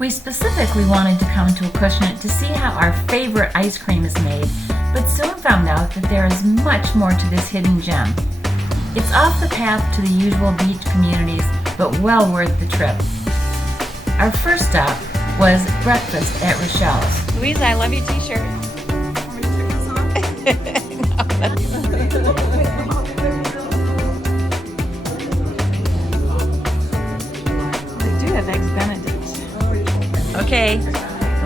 We specifically wanted to come to Acushnet to see how our favorite ice cream is made, but soon found out that there is much more to this hidden gem. It's off the path to the usual beach communities, but well worth the trip. Our first stop was breakfast at Rochelle's. Louisa, I love your t-shirt. They do have Eggs Benedict. Okay,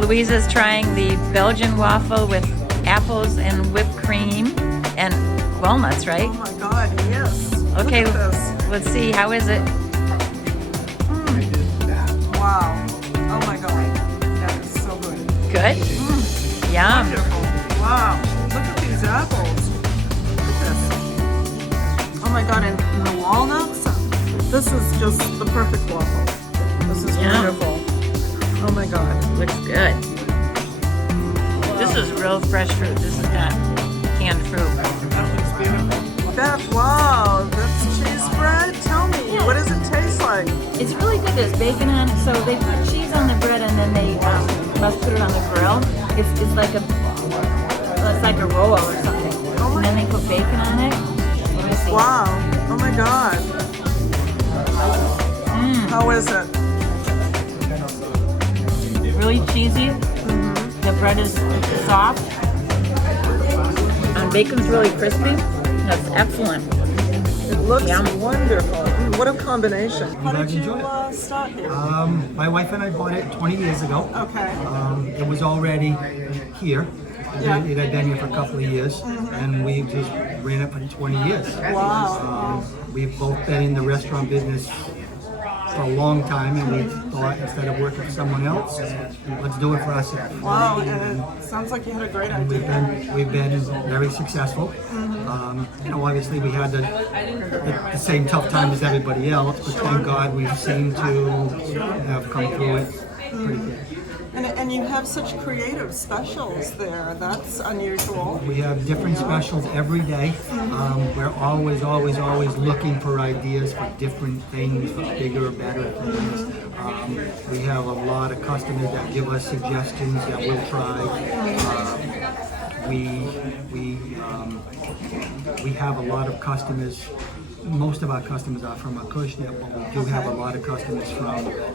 Louisa's trying the Belgian waffle with apples and whipped cream and walnuts, right? Oh my God, yes. Okay, Look at this. let's see, how is it? Wow. Oh my God. That is so good. Good? Yum. Wonderful. Wow. Look at these apples. Look at this. Oh my God, and the walnuts. This is just the perfect waffle. This is Yum. wonderful. Oh my God. Looks good. This is real fresh fruit. This is not canned fruit. That looks beautiful. Wow, that's cheese bread? Tell me, what does it taste like? It's really good. There's bacon on it, so they put cheese on the bread and then they must put it on the grill. It's like a roll or something. And then they put bacon on it. Let me see. Wow. Oh my God. How is it? Really cheesy. The bread is soft. And bacon's really crispy. That's excellent. It looks Yum. wonderful. What a combination. How glad did you you enjoyed start here? My wife and I bought it 20 years ago. Okay. It was already here. Yeah. It had been here for a couple of years, and we just ran it for 20 years. Wow. We've both been in the restaurant business for a long time, and we thought instead of working for someone else, let's do it for ourselves. Wow, and it sounds like you had a great We've idea. been very successful. Obviously we had the same tough time as everybody else, but thank God we seem to have come through it pretty good. And you have such creative specials there. That's unusual. We have different specials every day. We're always looking for ideas for different things, for bigger, better things. We have a lot of customers that give us suggestions that we'll try. We have a lot of customers. Most of our customers are from Acushnet, but we do have a lot of customers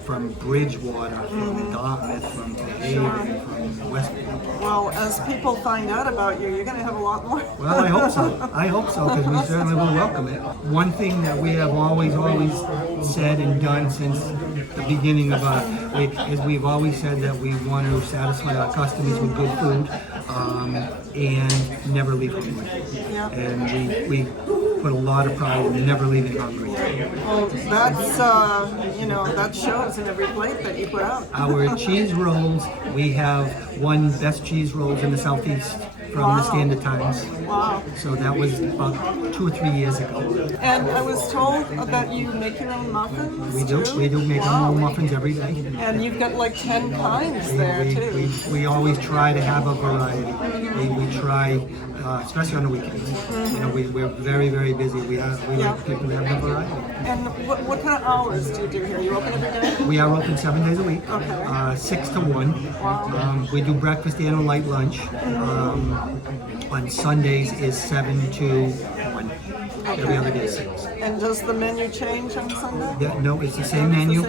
from Bridgewater, from Dartmouth, from Haven, from Westport. Well, as people find out about you, you're going to have a lot more. Well, I hope so. I hope so, because we certainly will welcome it. One thing that we have always said and done since the beginning of our week is we've always said that we want to satisfy our customers with good food and never leave hungry. Yeah. And we put a lot of pride in never leaving hungry. Well, that's, that shows in every plate that you put out. Our cheese rolls, we have won best cheese rolls in the Southeast from the Standard Times. Wow. So that was about 2 or 3 years ago. And I was told that you make your own muffins. We do. too? We do make our own muffins every day. And you've got like 10 kinds there too. We always try to have a variety. We try, especially on the weekends. We're very, very busy. We like people to have a variety. And what kind of hours do you do here? You open every day? We are open 7 days a week, Okay. 6 to 1. We do breakfast and a light lunch. On Sundays is 7 to 1. Every other day is 6. And does the menu change on Sunday? Yeah, no, it's the same menu.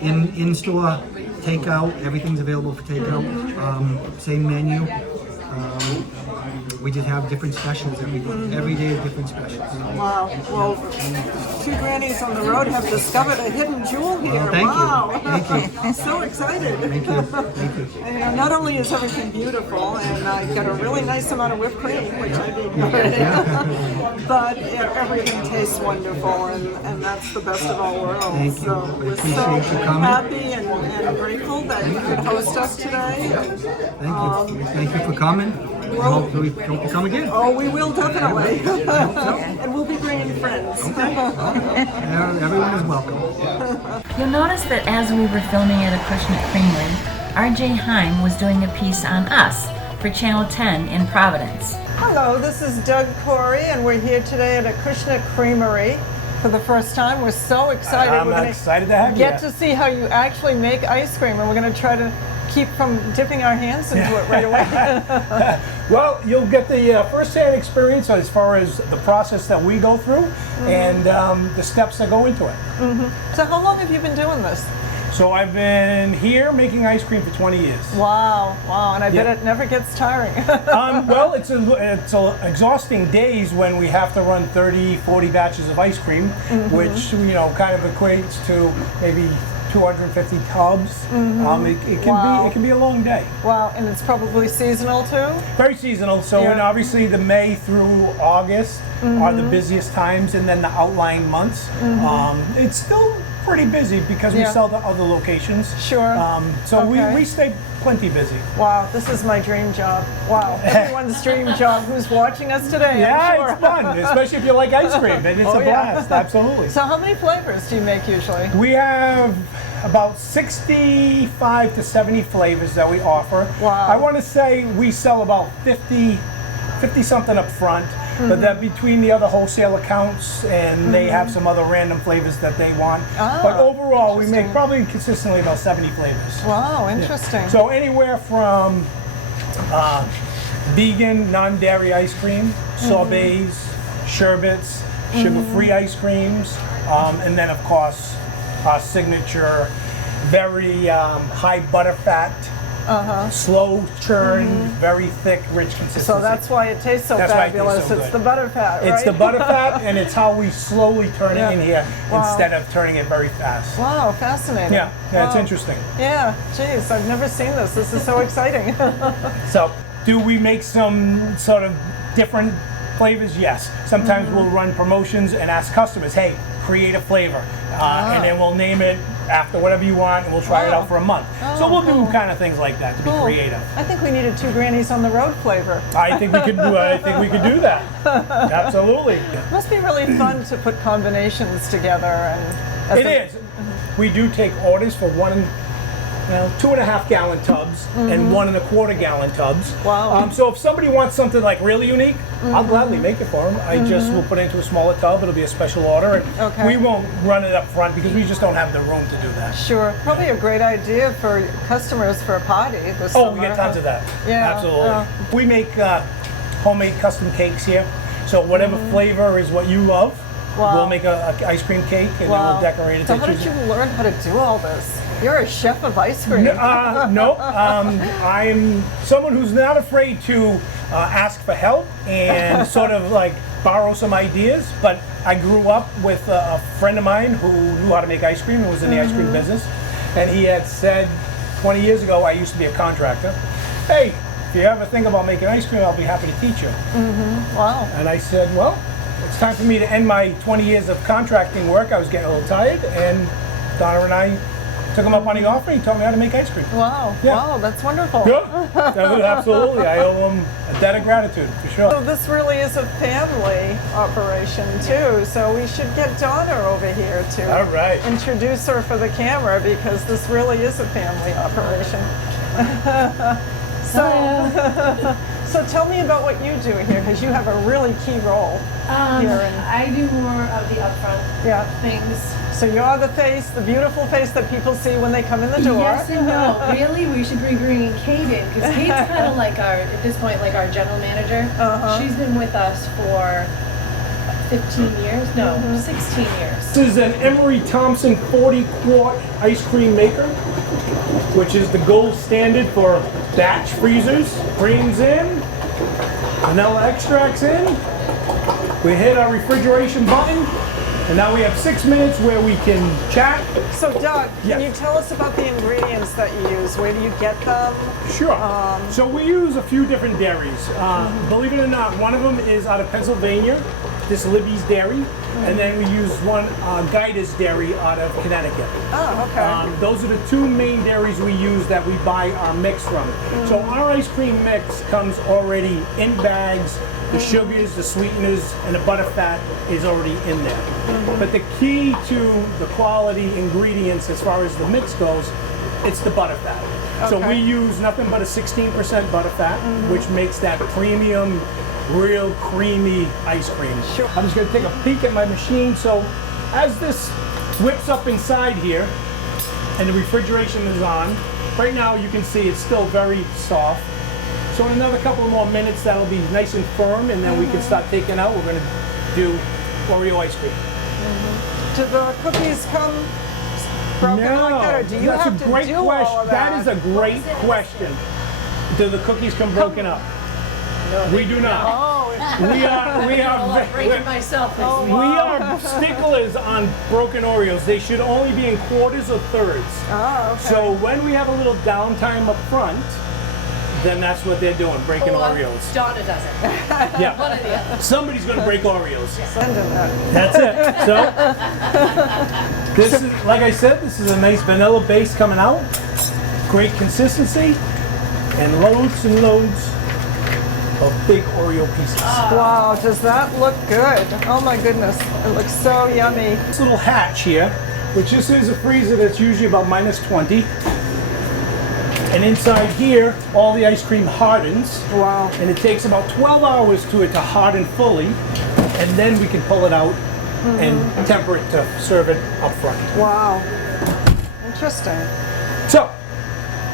In store, takeout, everything's available for takeout. Same menu. We just have different specials every day. Every day is different specials. Wow. Well, two grannies on the road have discovered a hidden jewel here. Thank you. Wow. Thank you. I'm so excited. Thank you. Thank you. And, not only is everything beautiful, and I got a really nice amount of whipped cream, which I need already, but everything tastes wonderful, and that's the best of all worlds. Thank you. So We we're appreciate so you coming. happy and grateful that you could host us today. Thank you. Thank you for coming. Hope you come again. Oh, we will definitely. And we'll be bringing friends. Everyone is welcome. You'll notice that as we were filming at Acushnet Creamery, R.J. Heim was doing a piece on us for Channel 10 in Providence. Hello, this is Doug Corey, and we're here today at Acushnet Creamery. for the first time. We're so excited. I'm We're gonna excited to have you. get to see how you actually make ice cream, and we're going to try to keep from dipping our hands into it right away. Well, you'll get the first-hand experience as far as the process that we go through and the steps that go into it. So how long have you been doing this? So I've been here making ice cream for 20 years. Wow, and I bet Yeah. it never gets tiring. Well, it's exhausting days when we have to run 30, 40 batches of ice cream, which kind of equates to maybe 250 tubs. It can be a long day. Wow, and it's probably seasonal too? Very seasonal. So Yeah. and obviously the May through August are the busiest times, and then the outlying months. It's still pretty busy because we Yeah. sell to other locations. Sure. So Okay. we stay plenty busy. Wow, this is my dream job. Wow, everyone's dream job who's watching us today, Yeah, I'm sure. it's fun, especially if you like ice cream. And it's Oh, a yeah. blast, absolutely. So how many flavors do you make usually? We have about 65 to 70 flavors that we offer. Wow. I want to say we sell about 50 something up front, but that between the other wholesale accounts and they have some other random flavors that they want. But overall, we make interesting. probably consistently about 70 flavors. Wow, interesting. So anywhere from vegan, non-dairy ice cream, sorbets, sherbets, sugar-free ice creams, and then of course our signature very high butter fat, slow churn, very thick, rich consistency. So that's why it tastes so That's why it tastes fabulous. so It's good. the butter fat, right? It's the butter fat, and it's how we slowly turn Yeah. it in here Wow. instead of turning it very fast. Wow, fascinating. Yeah, it's Wow. interesting. Yeah, geez, I've never seen this. This is so exciting. So, do we make some sort of different flavors? Yes. Sometimes we'll run promotions and ask customers, hey, create a flavor. And then we'll name it after whatever you want, and we'll try it Wow. out for a month. Oh, So we'll cool. do kind of things like that to be Cool. creative. I think we needed two grannies on the road flavor. I think we could do that. Absolutely. Must be really fun to put combinations together and It is. We do take orders for 2.5 gallon tubs and 1.25 gallon tubs. Wow. So if somebody wants something like really unique, I'll gladly make it for them. I just will put it into a smaller tub. It'll be a special order, and Okay. we won't run it up front because we just don't have the room to do that. Sure, probably a great idea for customers for a party this Oh, summer. we get tons of that. Yeah, Absolutely. We make homemade custom cakes here. So whatever flavor is what you love, Wow. we'll make a ice cream cake and then Wow. we'll decorate it. So to how did choose you it. learn how to do all this? You're a chef of ice cream. No, I'm someone who's not afraid to ask for help and sort of like borrow some ideas. But I grew up with a friend of mine who knew how to make ice cream and was in the ice cream business. And he had said 20 years ago, I used to be a contractor, hey, if you ever think about making ice cream, I'll be happy to teach you. Wow. And I said, well, it's time for me to end my 20 years of contracting work. I was getting a little tired, and Donna and I took him up on the offer. He taught me how to make ice cream. Wow. Yeah. Wow, that's wonderful. Yeah, absolutely. I owe him a debt of gratitude, for So sure. this really is a family operation too. So we should get Donna over here to All right. introduce her for the camera because this really is a family operation. So tell me about what you do here because you have a really key role here. I do more of the upfront Yeah. things. So you're the face, the beautiful face that people see when they come in the door. Yes and no. Really, we should be bringing Kate in because Kate's kind of like at this point, like our general manager. She's been with us for 15 years? No, 16 years. This is an Emery Thompson 40-quart ice cream maker, which is the gold standard for batch freezers. Creams in, vanilla extracts in. We hit our refrigeration button, and now we have 6 minutes where we can chat. So Doug, can Yes. you tell us about the ingredients that you use? Where do you get them? Sure. So we use a few different dairies. Believe it or not, one of them is out of Pennsylvania, this Libby's Dairy, and then we use one Guida's Dairy out of Connecticut. Oh, okay. Those are the two main dairies we use that we buy our mix from. So our ice cream mix comes already in bags. The sugars, the sweeteners, and the butter fat is already in there. But the key to the quality ingredients as far as the mix goes, it's the butter fat. So Okay. we use nothing but a 16% butter fat, which makes that premium, real creamy ice cream. Sure. I'm just gonna take a peek at my machine. So as this whips up inside here, and the refrigeration is on, right now you can see it's still very soft. So in another couple of more minutes, that'll be nice and firm, and then we can start taking out. We're gonna do Oreo ice cream. Do the cookies come broken like that, or do you that's have a to great do all question. of that? That is a great question. Do the cookies come broken up? No, we do not. Oh, We are Breaking myself. we are sticklers on broken Oreos. They should only be in quarters or thirds. oh, okay. So when we have a little downtime up front, then that's what they're doing, breaking Oreos. Donna does it. Yeah. One or the other. Somebody's gonna break Oreos. Send them that. That's it. So this is, like I said, this is a nice vanilla base coming out. Great consistency, and loads of big Oreo pieces. Wow, does that look good? Oh my goodness, it looks so yummy. This little hatch here, which this is a freezer that's usually about -20. And inside here, all the ice cream hardens. Wow. And it takes about 12 hours to it to harden fully. And then we can pull it out and temper it to serve it up front. Wow. Interesting. So,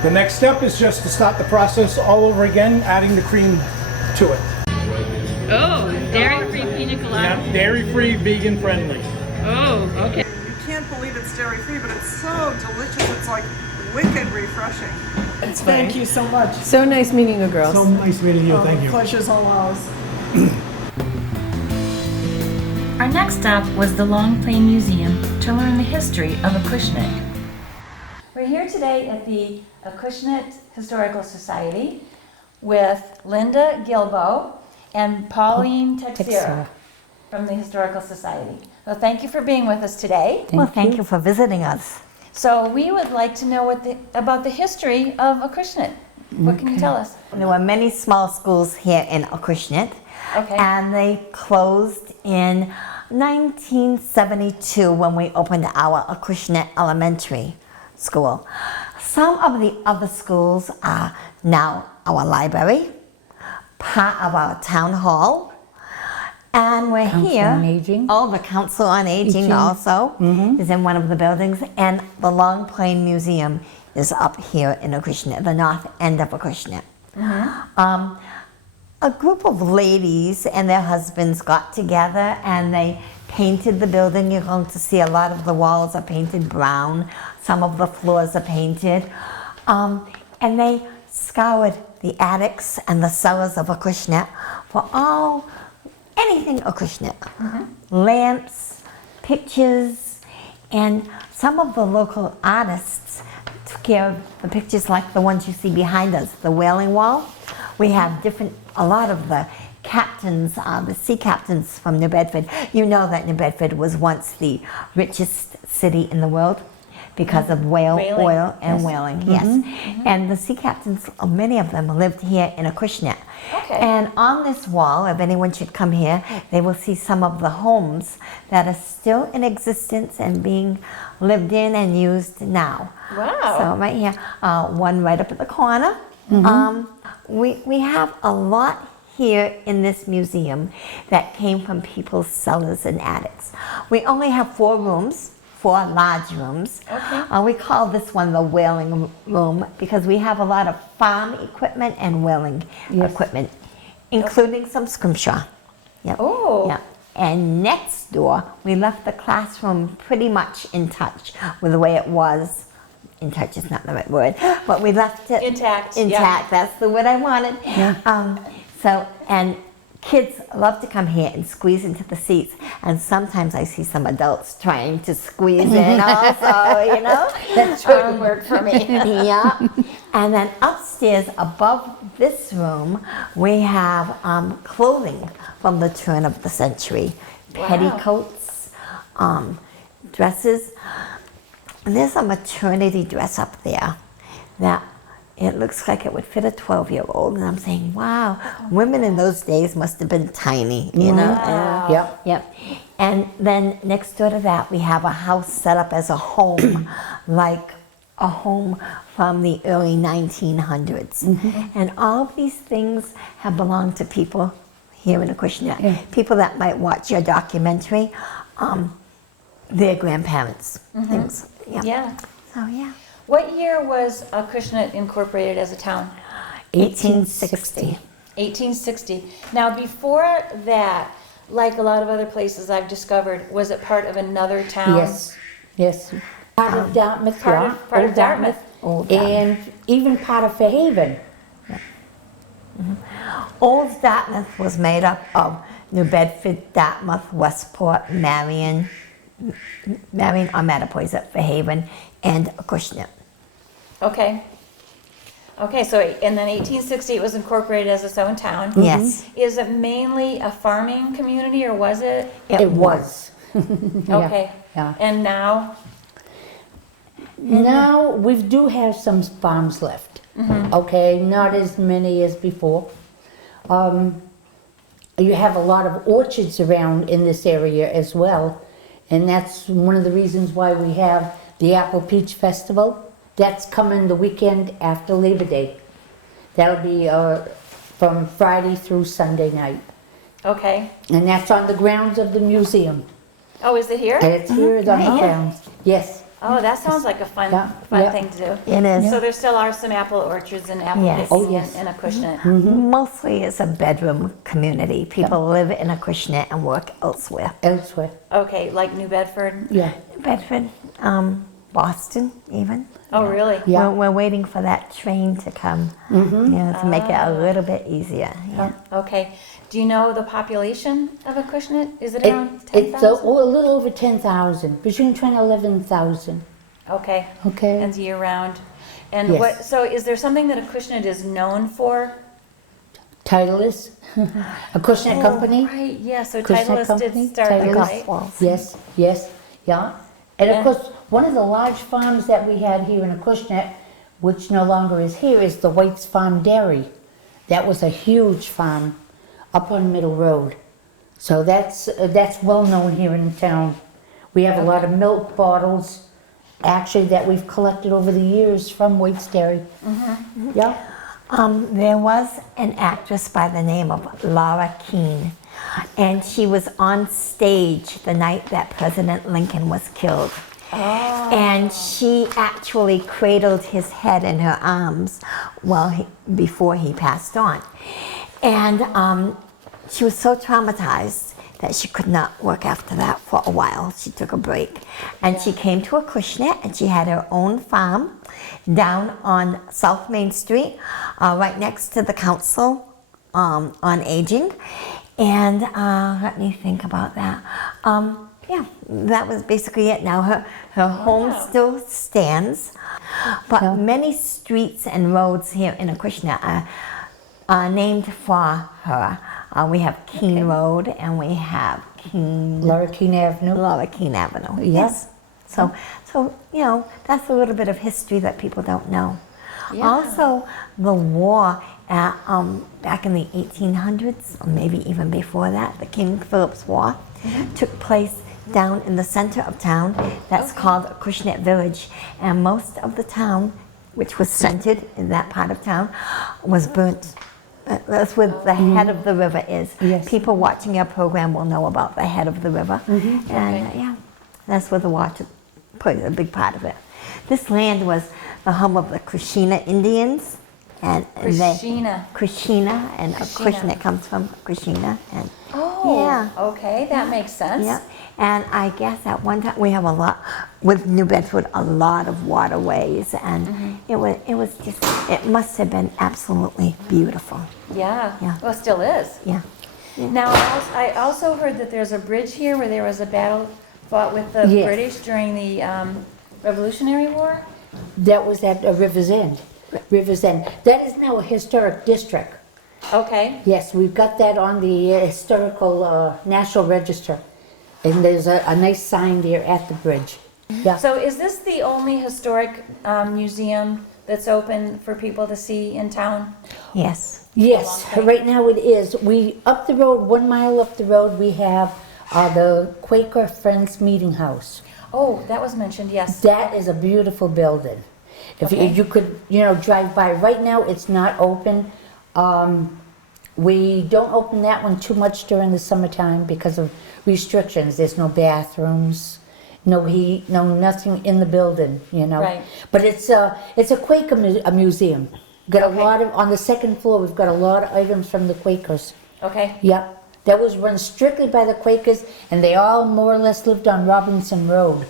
the next step is just to start the process all over again, adding the cream to it. Oh, dairy-free pina colada. Yeah, dairy-free, vegan-friendly. Oh, okay. You can't believe it's dairy-free, but it's so delicious. It's like wicked refreshing. Thank you so much. So nice meeting you, girls. So nice meeting you, thank you. Pleasure's all ours. Our next stop was the Long Plain Museum to learn the history of Acushnet. We're here today at the Acushnet Historical Society with Linda Gilbo and Pauline Texera from the Historical Society. Well, thank you for being with us today. Thank you for visiting us. So we would like to know about the history of Acushnet. What can you tell us? There were many small schools here in Acushnet, Okay. and they closed in 1972 when we opened our Acushnet Elementary School. Some of the other schools are now our library, part of our town hall, and we're here. on Aging. Oh, the Council on Aging also is in one of the buildings, and the Long Plain Museum is up here in Acushnet, the north end of Acushnet. A group of ladies and their husbands got together and they painted the building. You're going to see a lot of the walls are painted brown. Some of the floors are painted. And they scoured the attics and the cellars of Acushnet for anything Acushnet. Lamps, pictures, and some of the local artists took care of the pictures like the ones you see behind us, the Wailing Wall. We have a lot of the captains, the sea captains from New Bedford. You know that New Bedford was once the richest city in the world because of whale Whaling. oil and whaling, yes. And the sea captains, many of them lived here in Acushnet. Okay. And on this wall, if anyone should come here, they will see some of the homes that are still in existence and being lived in and used now. Wow. So right here, one right up at the corner. We have a lot here in this museum that came from people's cellars and attics. We only have 4 rooms, 4 large rooms. Okay. We call this one the whaling room because we have a lot of farm equipment and whaling equipment, including some scrimshaw. Yep. Oh. Yeah. And next door, we left the classroom pretty much in touch with the way it was. In touch is not the right word, but we left it Intact, Intact, that's the word I wanted. And kids love to come here and squeeze into the seats, and sometimes I see some adults trying to squeeze in also, you know. That shouldn't work for me. Yeah. And then upstairs above this room, we have clothing from the turn of the century. Petticoats, dresses. And there's a maternity dress up there that it looks like it would fit a 12-year-old. And I'm saying, wow, women in those days must have been tiny, you know? Yep. And then next door to that, we have a house set up as a home, like a home from the early 1900s. And all of these things have belonged to people here in Acushnet. People that might watch your documentary. their grandparents, things. Yeah. Yeah. So yeah. What year was Acushnet incorporated as a town? 1860. 1860. Now, before that, like a lot of other places I've discovered, was it part of another town? Yes, yes. Part of Dartmouth, part yeah. of- part of Old Dartmouth. Old Dartmouth. And even part of Fairhaven. Old Dartmouth was made up of New Bedford, Dartmouth, Westport, Marion or Mattapoisett, Fairhaven, and Acushnet. Okay. Okay, so and then 1860 it was incorporated as its own town. Yes. Is it mainly a farming community or was it? It was. Yeah, Okay. yeah. And now? Now, we do have some farms left. Okay, not as many as before. You have a lot of orchards around in this area as well. And that's one of the reasons why we have the Apple Peach Festival. That's coming the weekend after Labor Day. That'll be from Friday through Sunday night. Okay. And that's on the grounds of the museum. Oh, is it here? And it's here on the Great. grounds. Yes. Oh, that sounds like a fun, Yeah, fun yeah. thing to do. It is. So there still are some apple orchards and apple Yes. picking Oh, yes. in Acushnet. Mostly it's a bedroom community. People live in Acushnet and work elsewhere. Elsewhere. Okay, like New Bedford? Yeah. Bedford, Boston, even. Oh, really? Yeah. We're waiting for that train to come, to make it a little bit easier. Yeah. Okay. Do you know the population of Acushnet? Is it It, around it's 10,000? a little over 10,000, between 10 and 11,000. Okay. Okay. And year round. And Yes. what? So, is there something that Acushnet is known for? Titleist, Acushnet Company. Right. Yeah. So Acushnet Titleist Company, did start there, Titleist. right? Gospels. Yes, yes, yeah. And of And- course, one of the large farms that we had here in Acushnet, which no longer is here, is the White's Farm Dairy. That was a huge farm up on Middle Road. So that's well known here in town. We have a lot of milk bottles, actually, that we've collected over the years from White's Dairy. Yeah. There was an actress by the name of Laura Keene, and she was on stage the night that President Lincoln was killed. And she actually cradled his head in her arms before he passed on. And she was so traumatized that she could not work after that for a while. She took a break. And she came to Acushnet, and she had her own farm down on South Main Street, right next to the Council on Aging. And let me think about that. Yeah, that was basically it. Now her home still stands, but many streets and roads here in Acushnet are named for her. We have Keene Road, and we have Laura Keene Avenue. Laura Keene Avenue. Yes. So that's a little bit of history that people don't know. Yeah. Also, the war back in the 1800s, or maybe even before that, the King Philip's War, took place down in the center of town. That's called Acushnet Village, and most of the town, which was centered in that part of town, was burnt. That's where the head of the river is. Yes. People watching our program will know about the head of the river, and that's where the water plays a big part of it. This land was the home of the Krishna Indians, and Krishna and Acushnet comes from Krishna, and Okay, that makes sense. yeah. And I guess at one time we have a lot with New Bedford, a lot of waterways, and it must have been absolutely beautiful. Yeah. Yeah. Well, it still is. Yeah. Now, I also heard that there's a bridge here where there was a battle fought with the Yes. British during the Revolutionary War. That was at River's End. River's End. That is now a historic district. Okay. Yes, we've got that on the historical National Register. And there's a nice sign there at the bridge. Yeah. So is this the only historic museum that's open for people to see in town? Yes. Yes, Okay. right now it is. We, up the road, 1 mile up the road, we have the Quaker Friends Meeting House. Oh, that was mentioned, yes. That is a beautiful building. If Okay. you could, drive by. Right now, it's not open. We don't open that one too much during the summertime because of restrictions. There's no bathrooms no heat, no nothing in the building, you know. Right. But it's a Quaker a museum. Got a lot of, on the second floor, we've got a lot of items from the Quakers. Okay. Yep. That was run strictly by the Quakers, and they all more or less lived on Robinson Road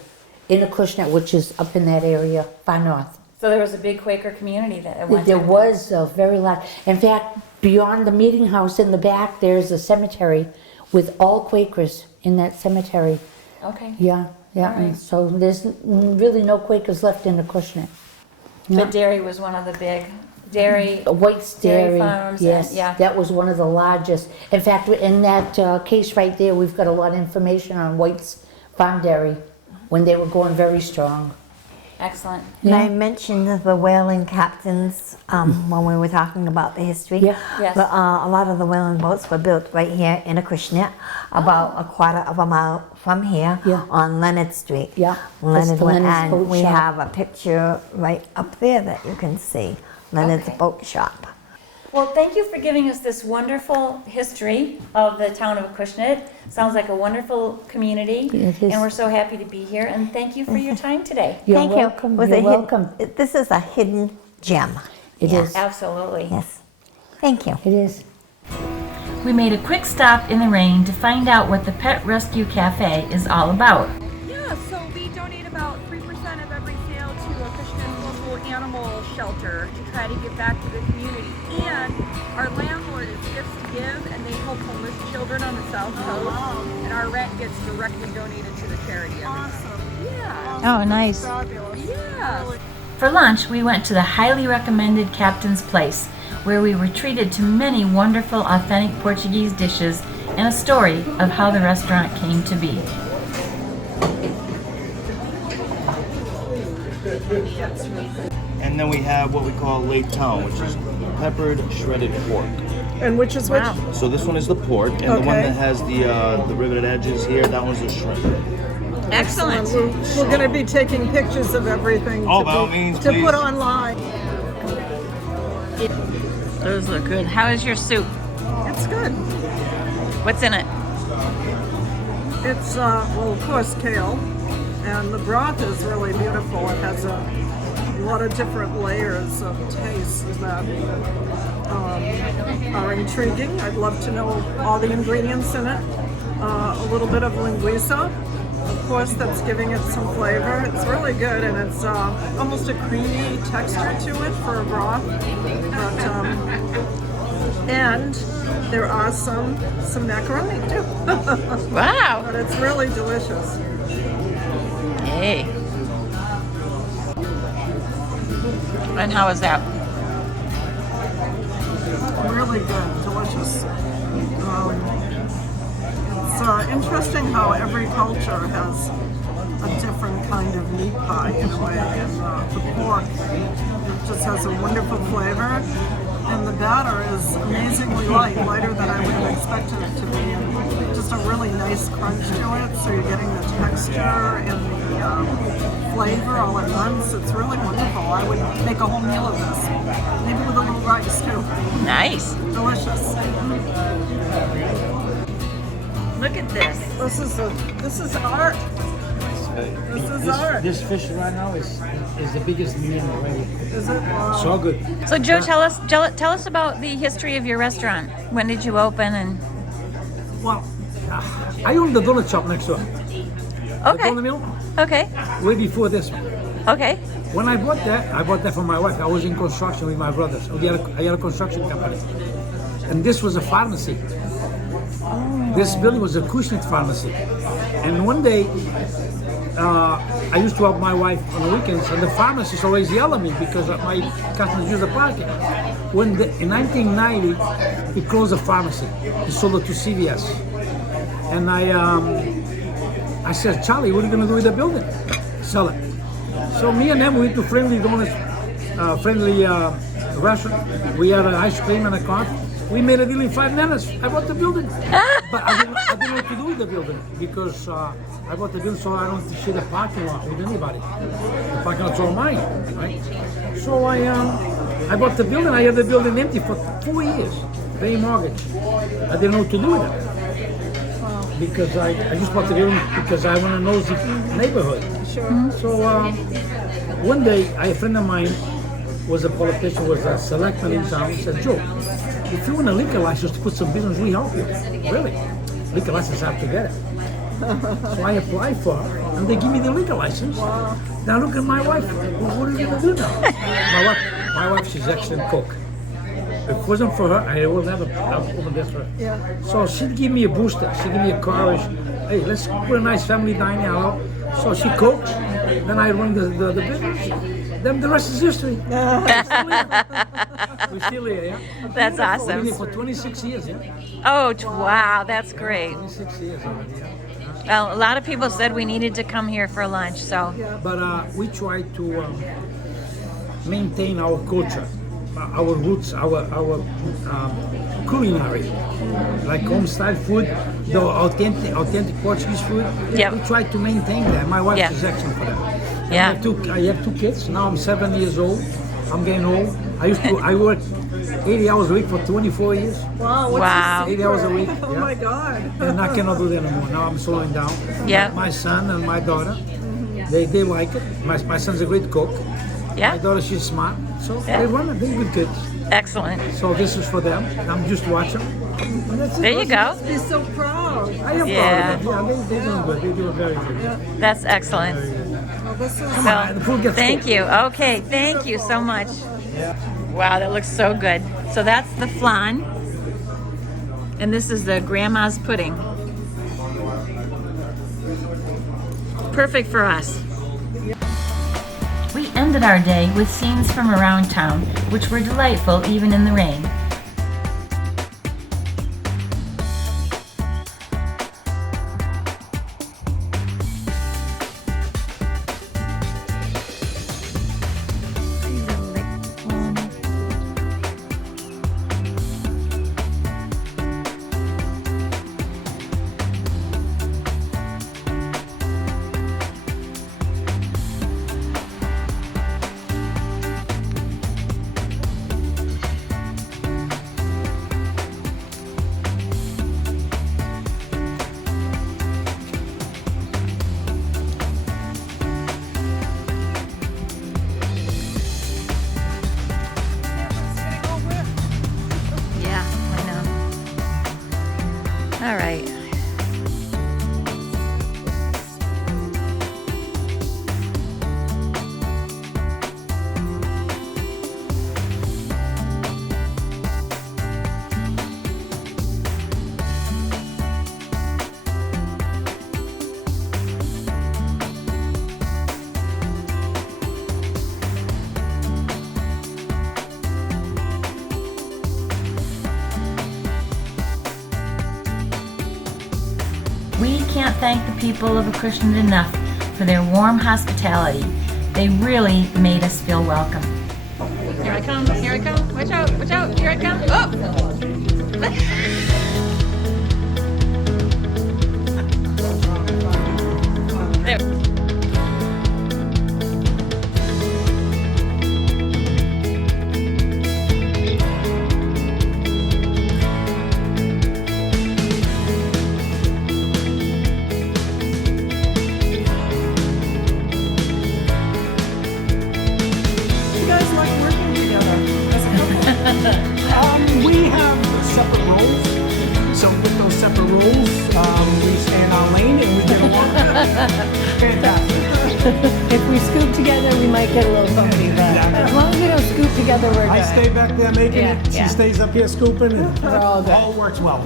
in Acushnet, which is up in that area, far north. So there was a big Quaker community that at one There time. was a very large. In fact, beyond the meeting house in the back, there's a cemetery with all Quakers in that cemetery. Okay. Yeah, yeah. All right. And so there's really no Quakers left in Acushnet. But dairy was one of the big dairy. White's Dairy Dairy, farms, yes, and- yeah. that was one of the largest. In fact, in that case right there, we've got a lot of information on White's Farm Dairy when they were going very strong. Excellent. And I mentioned the whaling captains when we were talking about the history. Yeah. Yes. But, a lot of the whaling boats were built right here in Acushnet, about a quarter of a mile from here Yeah. on Leonard Street. Yeah, Leonard that's the went, Leonard's and Boat we Shop. have a picture right up there that you can see. Leonard's Okay. Boat Shop. Well, thank you for giving us this wonderful history of the town of Acushnet. Sounds like a wonderful community. It is. And we're so happy to be here. And thank you for your time today. You're Thank welcome. you. With You're a hid- welcome. This is a hidden gem. It Yeah. is. Absolutely. Yes. Thank you. It is. We made a quick stop in the rain to find out what the Pet Rescue Cafe is all about. Yeah, so we donate about 3% of every sale to Acushnet's local animal shelter to try to give back to the community. And our landlord is Gifts to Give, and they help homeless children on the South Coast. And our rent gets directly donated to the charity. Awesome. Yeah. Oh, nice. Yeah. For lunch, we went to the highly recommended Captain's Place, where we were treated to many wonderful, authentic Portuguese dishes and a story of how the restaurant came to be. And then we have what we call Lake Town, which is peppered shredded pork. And which is which? So this one is the pork, and the one Okay. that has the riveted edges here, that one's the shrimp. Excellent. We're going to be taking pictures of everything Oh, to, by all means, to please. put online. Those look good. How is your soup? It's good. What's in it? It's, well, of course, kale. And the broth is really beautiful. It has a lot of different layers of taste that are intriguing. I'd love to know all the ingredients in it. A little bit of linguiça, of course, that's giving it some flavor. It's really good, and it's almost a creamy texture to it for a broth. But, and there are some macaroni too. Wow. But it's really delicious. Hey. And how is that? Really good, delicious. It's interesting how every culture has a different kind of meat pie in a way, and the pork just has a wonderful flavor, and the batter is amazingly light, lighter than I would have expected it to be, and just a really nice crunch to it, so you're getting the texture and the flavor all at once. It's really wonderful. I would make a whole meal of this, maybe with a little rice too. Nice. Delicious. Look at this. This is art. This is art. This fish right now is the biggest meal already. Is it? Wow. So good. So Joe, tell us about the history of your restaurant. When did you open? And Well, I own the donut shop next door. The okay, donut mill, okay, way before this one. okay. When I bought that for my wife. I was in construction with my brothers. I had a construction company. And this was a pharmacy. This building was a Acushnet pharmacy. And one day, I used to help my wife on the weekends, and the pharmacist always yelled at me because my customers use the parking. In 1990, he closed the pharmacy. He sold it to CVS. And I said, Charlie, what are you going to do with the building? Sell it. So me and them went to Friendly Donuts, restaurant. We had an ice cream and a coffee. We made a deal in 5 minutes. I bought the building. But I didn't know what to do with the building because I bought the building so I don't have to share the parking lot with anybody. The parking lot's all mine, right? So I bought the building. I had the building empty for 4 years, paying mortgage. I didn't know what to do with it. because I just bought the building because I want to know the neighborhood. Sure. So one day, a friend of mine was a politician, was a selectman in town. He said, Joe, if you want a liquor license to put some business, we help you. Really? Liquor license, I have to get it. So I applied for it, and they give me the liquor license. Wow. Now look at my wife. What are you gonna do now? my wife, she's excellent cook. If it wasn't for her, I would never have opened this for her. Yeah. So she'd give me a booster. She'd give me a car. Hey, let's put a nice family dining out. So she cooked. Then I run the business. Then the rest is history. We're still here, yeah? That's We've awesome. been here for 26 years, yeah? Oh, wow, that's great. 26 years already, yeah? Well, a lot of people said we needed to come here for lunch, so. But we try to maintain our culture, our roots, our culinary, like home-style food, the authentic Portuguese food. Yep. We try to maintain that. My wife Yeah. is excellent for that. Yeah. I have two kids. Now I'm 7 years old. I'm getting old. I worked 80 hours a week for 24 years. Wow. What's Wow. the 80 hours a secret? week. Oh yeah. my God. And I cannot do that anymore. Now I'm slowing down. Yeah. My son and my daughter, they like it. My son's a great cook. My Yeah, daughter, she's smart. So Yeah. they run it. They're good kids. excellent. So this is for them. I'm just watching. And that's it. There you go. Be so proud. I am Yeah. proud of them. Yeah, they're doing good. They're doing very good. That's excellent. Well, this is Well, The food gets thank cooked. you. Okay, thank you so much. Wow, that looks so good. So that's the flan. And this is the grandma's pudding. Perfect for us. We ended our day with scenes from around town, which were delightful even in the rain. Yeah, I know. All right. We can't thank the people of Acushnet enough for their warm hospitality. They really made us feel welcome. Here I come. Here I come. Watch out. Watch out. Here I come. Oh! There. You guys like working together as a couple? We have separate roles. So with those separate roles, we stay in our lane and we get along. Fantastic. If we scoop together, we might get a little bumpy, but as long as we don't scoop together, we're good. I stay back there making Yeah, it. She yeah. stays up here scooping, and We're all good. all works well.